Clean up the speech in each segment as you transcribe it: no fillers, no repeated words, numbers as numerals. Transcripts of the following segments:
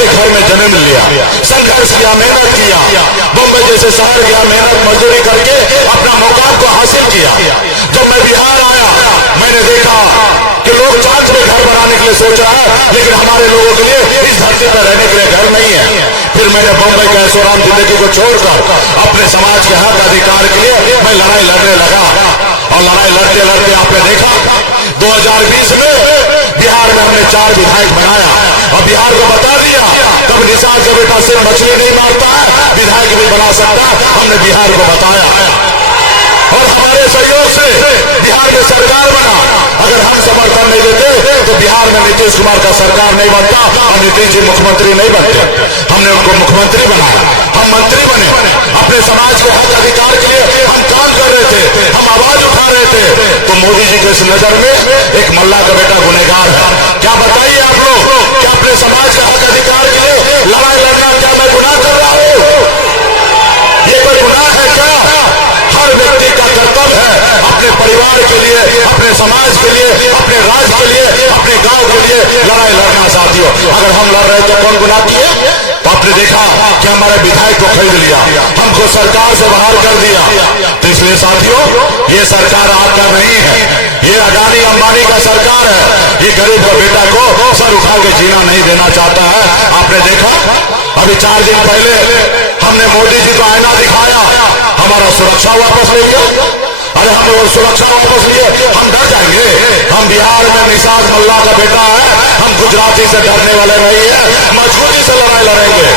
ऐसे घर में जन्म लिया, संघर्ष किया, मेहनत किया, बम्बई जैसे शहर गया, मेहनत मजदूरी करके अपना मुकाम को हासिल किया। जब मैं बिहार आया मैंने देखा कि लोग चाहते में घर बनाने के लिए सोच रहा है, लेकिन हमारे लोगों के लिए इस धरती पर रहने के लिए घर नहीं है। फिर मैंने बम्बई के ऐशोआराम जिंदगी को छोड़कर अपने समाज के हक अधिकार के लिए मैं लड़ाई लड़ने लगा। और लड़ाई लड़ते लड़ते आपने देखा 2020 में बिहार में हमने 4 विधायक बनाया और बिहार को बता दिया तब निषाद का बेटा सिर्फ मछली नहीं मारता है, विधायक भी बना सकता है। हमने बिहार को बताया और हमारे सहयोग से बिहार में सरकार बना। अगर हम समर्थन नहीं देते तो बिहार में नीतीश कुमार का सरकार नहीं बनता और नीतीश जी मुख्यमंत्री नहीं बनते। हमने उनको मुख्यमंत्री बनाया, हम मंत्री बने, अपने समाज के हक अधिकार के लिए हम काम कर रहे थे, हम आवाज उठा रहे थे। तो मोदी जी के इस नजर में एक मल्ला का बेटा गुनहगार है। क्या बताइए आप लोग कि अपने समाज के हक अधिकार के लिए लड़ाई लड़ना क्या मैं गुनाह कर रहा हूं? ये कोई गुनाह है क्या? हर व्यक्ति का कर्तव्य है अपने परिवार के लिए, अपने समाज के लिए, अपने राज्य के लिए, अपने गांव के लिए लड़ाई लड़ना। साथियों, अगर हम लड़ रहे तो कौन गुनाह किए? तो आपने देखा कि हमारे विधायक को खरीद लिया, हमको सरकार से बाहर कर दिया। तो इसलिए साथियों, ये सरकार आपका नहीं है, ये अडानी अंबानी का सरकार है। ये गरीब का बेटा को सर उठा के जीना नहीं देना चाहता है। आपने देखा अभी 4 दिन पहले हमने मोदी जी को आईना दिखाया, हमारा सुरक्षा वापस ले लिया। अरे हम लोग सुरक्षा वापस लिए, हम डर जाएंगे? हम बिहार में निषाद मल्ला का बेटा है, हम गुजराती से डरने वाले नहीं है, मजबूती से लड़ाई लड़ेंगे।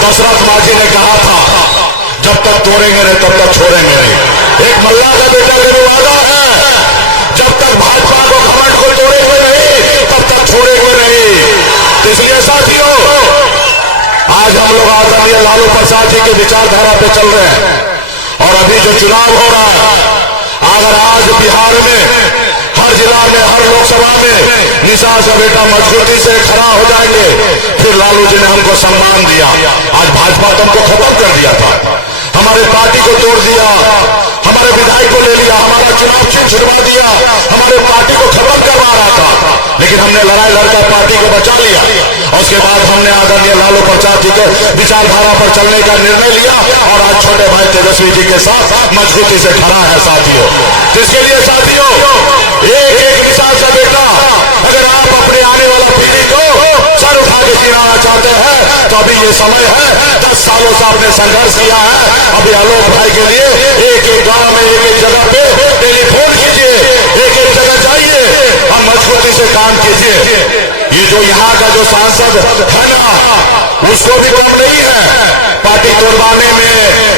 दशरथ मांझी ने कहा था जब तक तोड़ेंगे नहीं तब तक छोड़ेंगे नहीं। एक मल्ला का बेटा मेरे वाला है, जब तक भाजपा को घमंड को तोड़ेंगे नहीं तब तक छोड़ेंगे नहीं। इसलिए साथियों, आज हम लोग आदरणीय लालू प्रसाद जी के विचारधारा पे चल रहे हैं और अभी जो चुनाव हो रहा है, अगर आज बिहार में हर जिला में, हर लोकसभा में निषाद का बेटा मजबूती से खड़ा हो जाएंगे, फिर लालू जी ने हमको सम्मान दिया। आज भाजपा तो हमको खत्म कर दिया था, हमारे पार्टी को तोड़ दिया, हमारे विधायक को ले लिया, हमारा चुनाव चिन्ह छुड़वा दिया, हमारे पार्टी को खत्म करवा रहा था। लेकिन हमने लड़ाई लड़कर पार्टी को बचा लिया और उसके बाद हमने आदरणीय लालू प्रसाद जी के विचारधारा पर चलने का निर्णय लिया और आज छोटे भाई तेजस्वी जी के साथ मजबूती से खड़ा है। साथियों, जिसके लिए साथियों एक एक निषाद का बेटा, अगर आप अपने आने वाला पीढ़ी को सर उठा के जिलाना चाहते हैं तो अभी ये समय है। 10 सालों से आपने संघर्ष किया है, अभी आलोक भाई के लिए एक एक गांव में, एक एक जगह पे टेलीफोन कीजिए, एक एक जगह जाइए और मजबूती से काम कीजिए। ये जो यहाँ का जो सांसद है ना, उसको भी कम नहीं है पार्टी तोड़वाने में,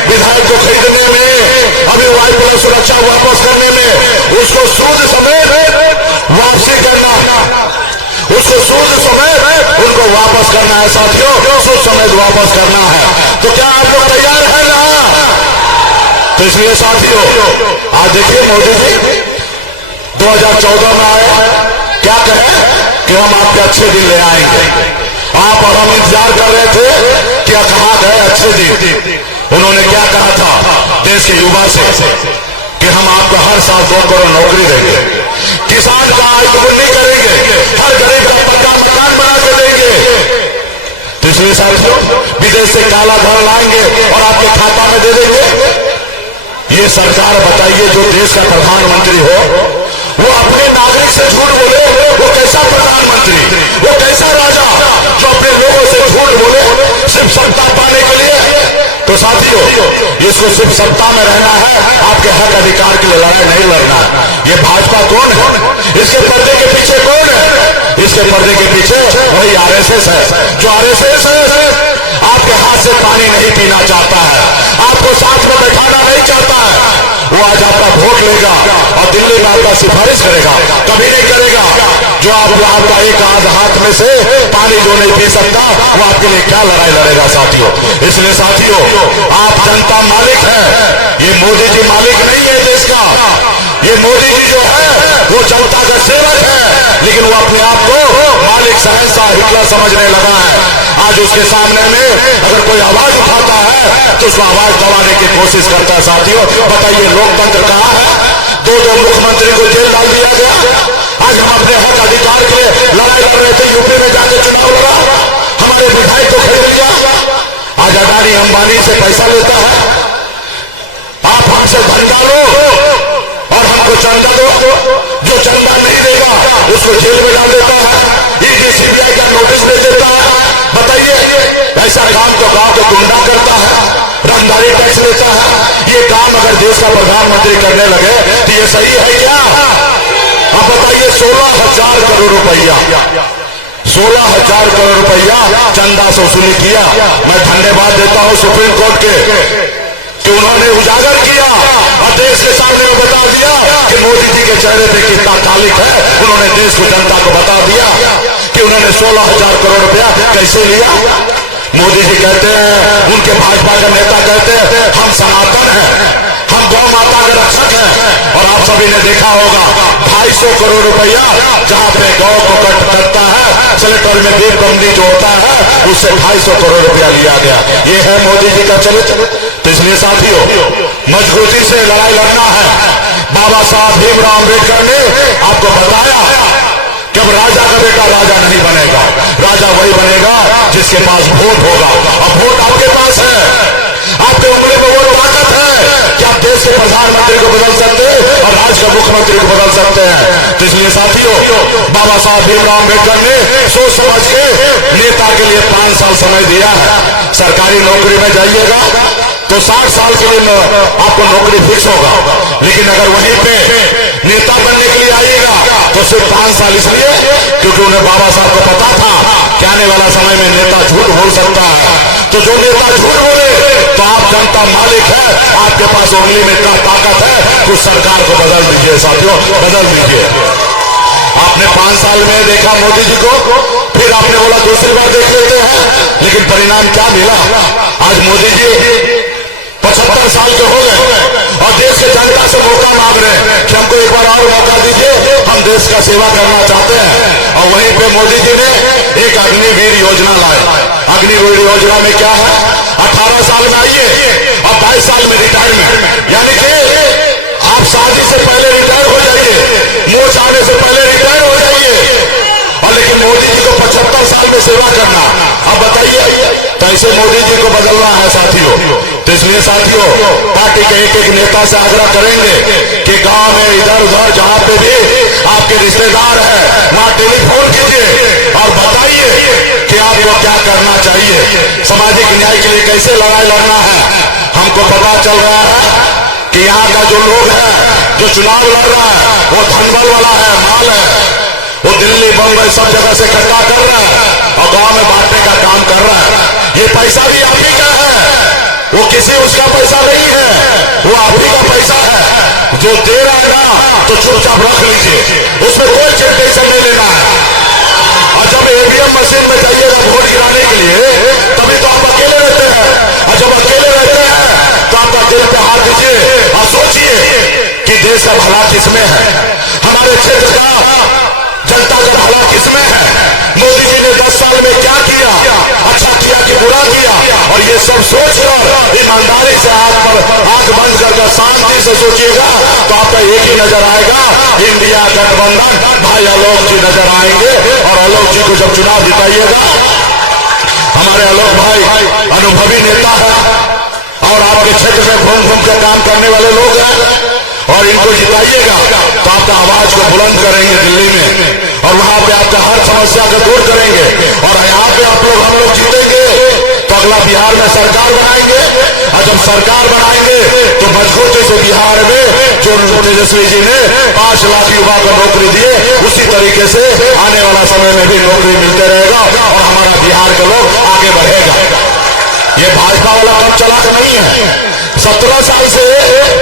विधायक को खरीदने में, अभी वायु सुरक्षा वापस करने में, उसको सूद समेत वापसी करना, उसको सूद समेत उनको वापस करना है। साथियों, सूद समेत वापस करना है। तो क्या आप लोग तैयार है ना? तो इसलिए साथियों, आज देखिए मोदी जी 2014 में आए, क्या कहे कि हम आपके अच्छे दिन ले आएंगे। आप और हम इंतजार कर रहे थे क्या कहाँ गए अच्छे दिन। उन्होंने क्या कहा था देश के युवा से कि हम आपको हर साल 2 करोड़ नौकरी देंगे, किसान का आय दोगुनी करेंगे, हर गरीब का पक्का मकान बना के देंगे। तो इसलिए साथियों, विदेश से काला धन लाएंगे और आपके खाता में दे देंगे। ये सरकार बताइए, जो देश का प्रधानमंत्री हो वो अपने नागरिक से झूठ बोले, वो कैसा प्रधानमंत्री, वो कैसा राजा जो अपने लोगों से झूठ बोले सिर्फ सत्ता पाने के लिए। तो साथियों, इसको सिर्फ सत्ता में रहना है, आपके हक अधिकार के लिए लड़ाई नहीं लड़ना। ये भाजपा कौन है? इसके पर्दे के पीछे कौन है? इसके पर्दे के पीछे वही आरएसएस है। जो आरएसएस है आपके हाथ से पानी नहीं पीना चाहता है, आपको साथ में बैठाना नहीं चाहता है। वो आज आपका वोट लेगा और दिल्ली में आपका सिफारिश करेगा, कभी नहीं करेगा। जो आपका एक आध हाथ में से पानी जो नहीं पी सकता, वो आपके लिए क्या लड़ाई लड़ेगा साथियों। इसलिए साथियों, आप जनता मालिक है, ये मोदी जी मालिक नहीं है देश का। ये मोदी जी जो है वो जनता का सेवक है, लेकिन वो अपने आप को मालिक सहसा हिटलर समझने लगा है। आज उसके सामने में अगर कोई आवाज उठाता है तो उसको आवाज दबाने की कोशिश करता है। साथियों, बताइए लोकतंत्र कहाँ है? 2 मुख्यमंत्री को जेल डाल दिया गया। आज हम अपने हक अधिकार के लिए लड़ाई लड़ रहे थे, यूपी में जाके चुनाव लड़ा, का प्रधानमंत्री करने लगे तो ये सही है क्या? अब बताइए 16,000 करोड़ रुपया 16,000 करोड़ रुपया चंदा से वसूली किया। मैं धन्यवाद देता हूं सुप्रीम कोर्ट के कि उन्होंने उजागर किया और देश के सामने बता दिया कि मोदी जी के चेहरे पे कितना कालिक है। उन्होंने देश को जनता को बता दिया कि उन्होंने 16,000 करोड़ रुपया कैसे लिया। मोदी जी कहते हैं, उनके भाजपा के नेता कहते हैं हम सनातन हैं, हम गौ माता के रक्षक हैं। और आप सभी ने देखा होगा 250 करोड़ रुपया जहां पे गौ को कटता है सेलेक्टर में दीप बंदी जो होता है उससे 250 करोड़ रुपया लिया गया। ये है मोदी जी का चरित्र। तो इसलिए साथियों मजबूती से लड़ाई लड़ना है। बाबा साहब भीमराव अम्बेडकर ने आपको बताया कि अब राजा का बेटा राजा नहीं बनेगा, राजा वही बनेगा जिसके पास वोट होगा। अब वोट आपके पास है, आपके ऊपर में वो ताकत है कि आप देश के प्रधानमंत्री को बदल सकते हैं और राज्य के मुख्यमंत्री को बदल सकते हैं। तो इसलिए साथियों बाबा साहब भीमराव अम्बेडकर ने सोच समझ के नेता के लिए 5 साल समय दिया है। सरकारी नौकरी में जाइएगा तो 60 साल के लिए आपको नौकरी फिक्स होगा, लेकिन अगर वहीं पे नेता बनने के लिए आइएगा तो सिर्फ 5 साल इसलिए क्योंकि उन्हें बाबा साहब को पता था कि आने वाला समय में नेता झूठ बोल सकता है। तो जो नेता झूठ बोले तो आप जनता मालिक है, आपके पास उंगली में इतना ताकत है, कुछ सरकार को बदल दीजिए साथियों, बदल दीजिए। आपने 5 साल में देखा मोदी जी को, फिर आपने बोला दूसरी बार देख लेते हैं, लेकिन परिणाम क्या मिला? आज मोदी जी 75 साल के हो गए और देश की जनता से मौका मांग रहे हैं कि हमको एक बार और मौका दीजिए, हम देश का सेवा करना चाहते हैं। और वहीं पे मोदी जी ने एक अग्निवीर योजना लाई। अग्निवीर योजना में क्या है? 18 साल में आइए और 22 साल में रिटायरमेंट, यानी कि आप शादी से पहले रिटायर हो जाइए, मोच आने से पहले रिटायर हो जाइए। और लेकिन मोदी जी को 75 साल में सेवा करना, अब बताइए कैसे मोदी जी को बदलना है साथियों। तो इसलिए साथियों पार्टी के एक नेता से आग्रह करेंगे कि गांव में इधर उधर जहां पे भी आपके रिश्तेदार हैं वहां टेलीफोन कीजिए और बताइए कि आपको क्या करना चाहिए, सामाजिक न्याय के लिए कैसे लड़ाई लड़ना है। हमको पता चल रहा है कि यहाँ का जो लोग है जो चुनाव लड़ रहा है वो धनबल वाला है, माल है, वो दिल्ली बम्बई सब जगह से इकट्ठा कर रहा है और गांव में बांटने का काम कर रहा है। ये पैसा भी आप ही का है, वो किसी उसका पैसा नहीं है, वो आप ही का पैसा है। जो दे रहा है ना तो चुपचाप रख लीजिए, उसमें कोई टेंशन नहीं लेना है। और जब ईवीएम मशीन में जाइएगा वोट गिराने के लिए तभी तो आप अकेले रहते हैं, और जब अकेले रहते हैं तो आप दिल पे हाथ दीजिए और सोचिए कि देश का भला किसमें है, हमारे क्षेत्र का जनता का भला किसमें है। मोदी जी ने 10 साल में क्या किया, अच्छा किया कि बुरा किया, और ये सब सोचकर ईमानदारी से आंख बंद करके शांति से सोचिएगा तो आपका एक ही नजर आएगा, इंडिया गठबंधन। भाई आलोक जी नजर आएंगे और आलोक जी को जब चुनाव जिताइएगा, हमारे आलोक भाई अनुभवी नेता है और आपके क्षेत्र में घूम घूम कर काम करने वाले लोग हैं, और इनको जिताइएगा तो आपका आवाज को बुलंद करेंगे दिल्ली में, और वहां पे आपका हर समस्या को दूर करेंगे। और यहाँ पे आप लोग हम लोग जीतेंगे तो अगला बिहार में सरकार बनाएंगे, और जब सरकार बनाएंगे तो मजबूती से बिहार में जो तेजस्वी जी ने 5 लाख युवा को नौकरी दिए उसी तरीके से आने वाला समय में भी नौकरी मिलते रहेगा और हमारा बिहार के लोग आगे बढ़ेगा। ये भाजपा वाला काम चलाक नहीं है। 17 साल से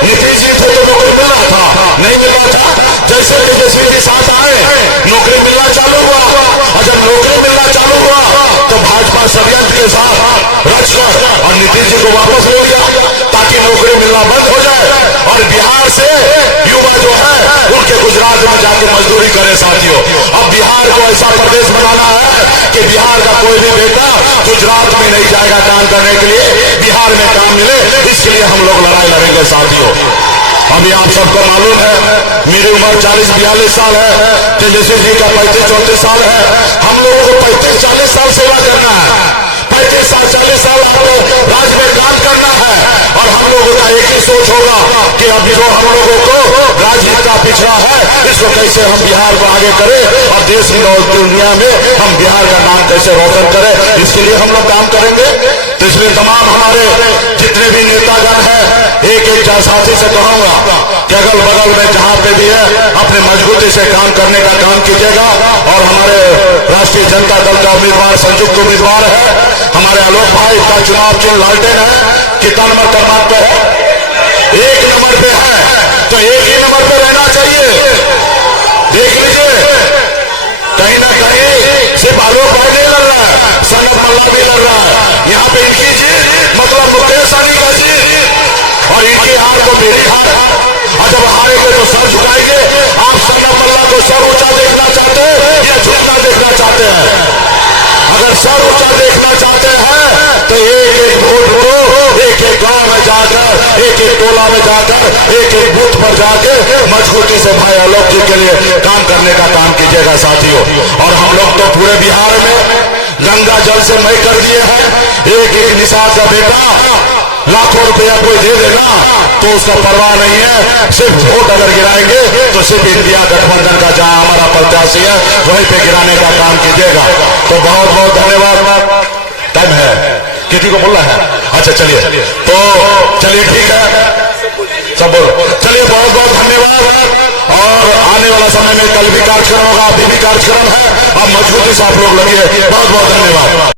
नीतीश जी थे तो नौकरी मिल रहा था, नहीं मिल रहा था। जैसे तेजस्वी जी साथ आए नौकरी मिलना चालू हुआ, और जब नौकरी मिलना चालू हुआ तो भाजपा षड्यंत्र के साथ रचकर और नीतीश जी को वापस ले लिया ताकि नौकरी मिलना बंद हो जाए और बिहार से युवा जो है उनके गुजरात में जाके मजदूरी करे। साथियों अब बिहार को ऐसा प्रदेश बनाना है कि बिहार का कोई भी बेटा गुजरात में नहीं जाएगा काम करने के लिए, बिहार में काम मिले, इसके लिए हम लोग लड़ाई लड़ेंगे साथियों। अभी आप सबको मालूम है मेरी उम्र 40-42 साल है, तेजस्वी जी का 35-34 साल है। हम लोगों को 35-40 साल सेवा करना है, 35-40 साल राज्य में काम करना है, और हम लोगों का एक ही सोच होगा कि अब जो हम लोगों को राज्य इतना पिछड़ा है इसको कैसे हम बिहार को आगे करें और देश की और दुनिया में हम बिहार का नाम कैसे रोशन करें, इसके लिए हम लोग काम करेंगे। तो इसलिए तमाम हमारे जितने भी नेतागण हैं एक एक साथी से कहूंगा कि अगल बगल में जहां पे भी है अपने मजबूती से काम करने का काम कीजिएगा। और हमारे राष्ट्रीय जनता दल का उम्मीदवार संयुक्त उम्मीदवार है हमारे आलोक भाई का चुनाव चिन्ह लालटेन है। कितना नंबर क्रमांक पे है? 1 नंबर पे है, तो 1 ही नंबर पे रहना चाहिए। देख लीजिए, कहीं ना कहीं सिर्फ आलोक भाई नहीं लड़ रहा है, सनत मल्ला भी लड़ रहा है। यहाँ पे इनकी जीत मतलब मुकेश अली का जीत और इनकी हार तो मेरी हार। और जब हारेंगे तो सर झुकाएंगे। आप सनत मल्ला को सर ऊंचा देखना चाहते हैं या झुकना देखना चाहते हैं? अगर सर ऊंचा देखना चाहते हैं तो एक एक वोट को एक एक गांव में जाकर, एक एक टोला में जाकर, एक एक बूथ पर जाकर मजबूती से भाई आलोक जी के लिए काम करने का काम कीजिएगा साथियों। और हम लोग तो पूरे बिहार में गंगा जल से मई कर दिए हैं। एक एक निषाद का बेटा लाखों रुपया कोई दे देगा तो उसका परवाह नहीं है। सिर्फ वोट अगर गिराएंगे तो सिर्फ इंडिया गठबंधन का जहां हमारा प्रत्याशी है वहीं पे गिराने का काम कीजिएगा। तो बहुत बहुत धन्यवाद। टाइम है, किसी को बोलना है? अच्छा चलिए, तो चलिए ठीक है, सब बोलो। चलिए बहुत बहुत धन्यवाद। और आने वाला समय में कल भी कार्यक्रम होगा, अभी भी कार्यक्रम है। अब मजबूती से आप लोग लगे। बहुत बहुत धन्यवाद।